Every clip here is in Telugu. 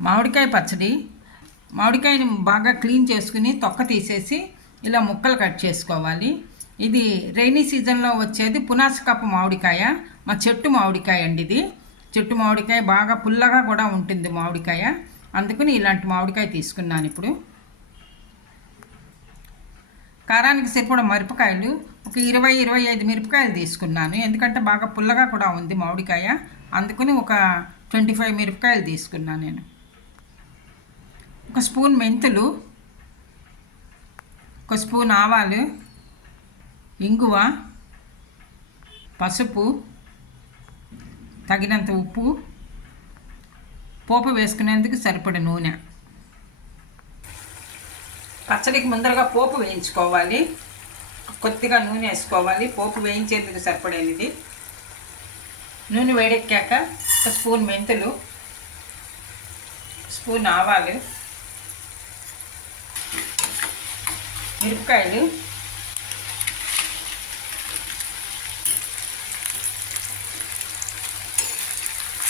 మామిడికాయ పచ్చడి. మామిడికాయని బాగా క్లీన్ చేసుకుని తొక్క తీసేసి ఇలా ముక్కలు కట్ చేసుకోవాలి. ఇది రైనీ సీజన్లో వచ్చేది పునాస కప్పు మామిడికాయ. మా చెట్టు మామిడికాయ అండి ఇది. చెట్టు మామిడికాయ బాగా పుల్లగా కూడా ఉంటుంది మామిడికాయ. అందుకని ఇలాంటి మామిడికాయ తీసుకున్నాను ఇప్పుడు. కారానికి సరిపడ మిరపకాయలు. ఒక ఇరవై ఇరవై ఐదు మిరపకాయలు తీసుకున్నాను. ఎందుకంటే బాగా పుల్లగా కూడా ఉంది మామిడికాయ. అందుకని ఒక ట్వంటీ ఫైవ్ మిరపకాయలు తీసుకున్నాను నేను. ఒక స్పూన్ మెంతులు ఒక స్పూన్ ఆవాలు ఇంగువ పసుపు తగినంత ఉప్పు పోపు వేసుకునేందుకు సరిపడ నూనె. పచ్చడికి ముందరగా పోపు వేయించుకోవాలి. కొద్దిగా నూనె వేసుకోవాలి. పోపు వేయించేందుకు సరిపడేది. నూనె వేడెక్కాక ఒక స్పూన్ మెంతులు స్పూన్ ఆవాలు మిరపకాయలు.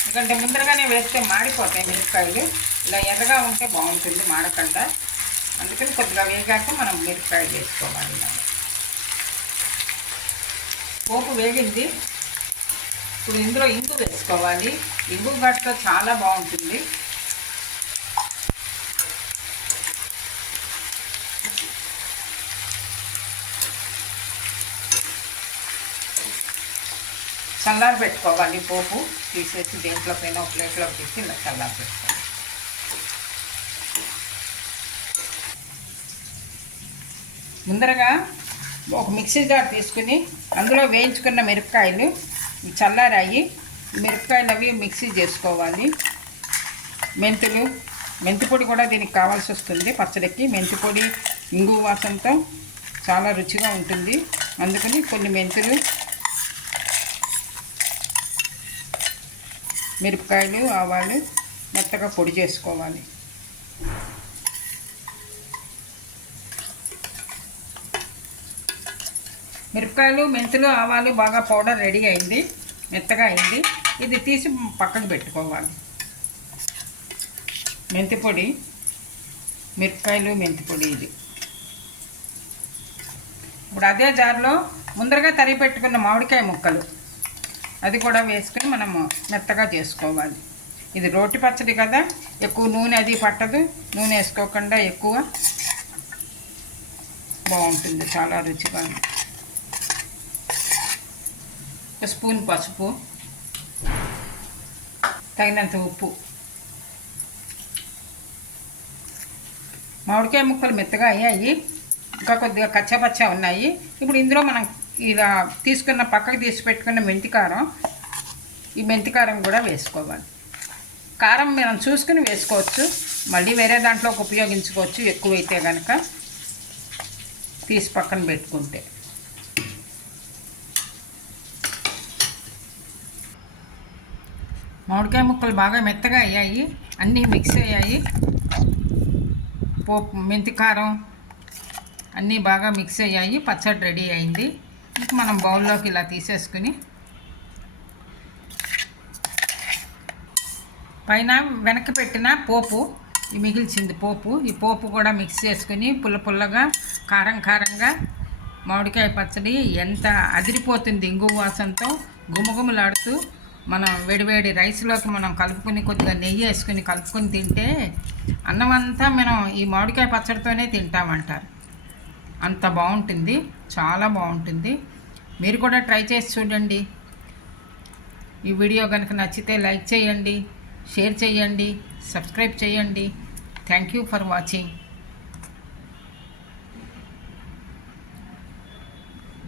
ఎందుకంటే ముందరగానే వేస్తే మాడిపోతాయి మిరపకాయలు. ఇలా ఎర్రగా ఉంటే బాగుంటుంది మాడకుండా. అందుకని కొద్దిగా వేగాక మనం మిరపకాయలు వేసుకోవాలి. పోపు వేగింది. ఇప్పుడు ఇందులో ఇంగు వేసుకోవాలి. ఇంగు ఘాటుతో చాలా బాగుంటుంది. చల్లారి పెట్టుకోవాలి పోపు తీసేసి దేంట్లో పైన ఒక ప్లేట్లో తీసి ఇలా చల్లారి పెట్టుకోవాలి. ముందరగా ఒక మిక్సీ జార్ తీసుకుని అందులో వేయించుకున్న మిరపకాయలు చల్లారాయి. మిరపకాయలు అవి మిక్సీ చేసుకోవాలి. మెంతులు మెంతి పొడి కూడా దీనికి కావాల్సి వస్తుంది. పచ్చడికి మెంతి పొడి ఇంగు వాసనతో చాలా రుచిగా ఉంటుంది. అందుకని కొన్ని మెంతులు మిరపకాయలు ఆవాలు మెత్తగా పొడి చేసుకోవాలి. మిరపకాయలు మెంతులు ఆవాలు బాగా పౌడర్ రెడీ అయింది మెత్తగా అయింది. ఇది తీసి పక్కన పెట్టుకోవాలి. మెంతి పొడి మిరపకాయలు మెంతి పొడి ఇది. ఇప్పుడు అదే జార్లో ముందరగా తరిగి పెట్టుకున్న మామిడికాయ ముక్కలు. అది కూడా వేసుకొని మనము మెత్తగా చేసుకోవాలి. ఇది రోటి పచ్చడి కదా ఎక్కువ నూనె అది పట్టదు. నూనె వేసుకోకుండా ఎక్కువ బాగుంటుంది చాలా రుచిగా ఒక స్పూన్ పసుపు తగినంత ఉప్పు. మామిడికాయ ముక్కలు మెత్తగా అయ్యాయి ఇంకా కొద్దిగా కచ్చాపచ్చా ఉన్నాయి. ఇప్పుడు ఇందులో మనం ఇలా తీసుకున్న పక్కకు తీసి పెట్టుకున్న మెంతికారం ఈ మెంతికారం కూడా వేసుకోవాలి. కారం మనం చూసుకుని వేసుకోవచ్చు. మళ్ళీ వేరే దాంట్లోకి ఉపయోగించుకోవచ్చు. ఎక్కువైతే కనుక తీసి పక్కన పెట్టుకుంటే. మామిడికాయ ముక్కలు బాగా మెత్తగా అయ్యాయి. అన్నీ మిక్స్ అయ్యాయి. పోపు మెంతి కారం అన్నీ బాగా మిక్స్ అయ్యాయి. పచ్చడి రెడీ అయింది. ఇంక మనం బౌల్లోకి ఇలా తీసేసుకుని పైన వెనక్కి పెట్టిన పోపు మిగిల్చింది పోపు ఈ పోపు కూడా మిక్స్ చేసుకుని పుల్ల పుల్లగా కారం కారంగా మామిడికాయ పచ్చడి ఎంత అదిరిపోతుంది ఇంగు వాసనతో గుమగుమలాడుతూ మనం వేడివేడి రైస్లోకి మనం కలుపుకొని కొద్దిగా నెయ్యి వేసుకుని కలుపుకొని తింటే అన్నం అంతా మనం ఈ మామిడికాయ పచ్చడితోనే తింటామంటారు. అంత బాగుంటుంది. చాలా బాగుంటుంది. మీరు కూడా ట్రై చేసి చూడండి. ఈ వీడియో కనుక నచ్చితే లైక్ చేయండి షేర్ చేయండి సబ్స్క్రైబ్ చేయండి. Thank you for watching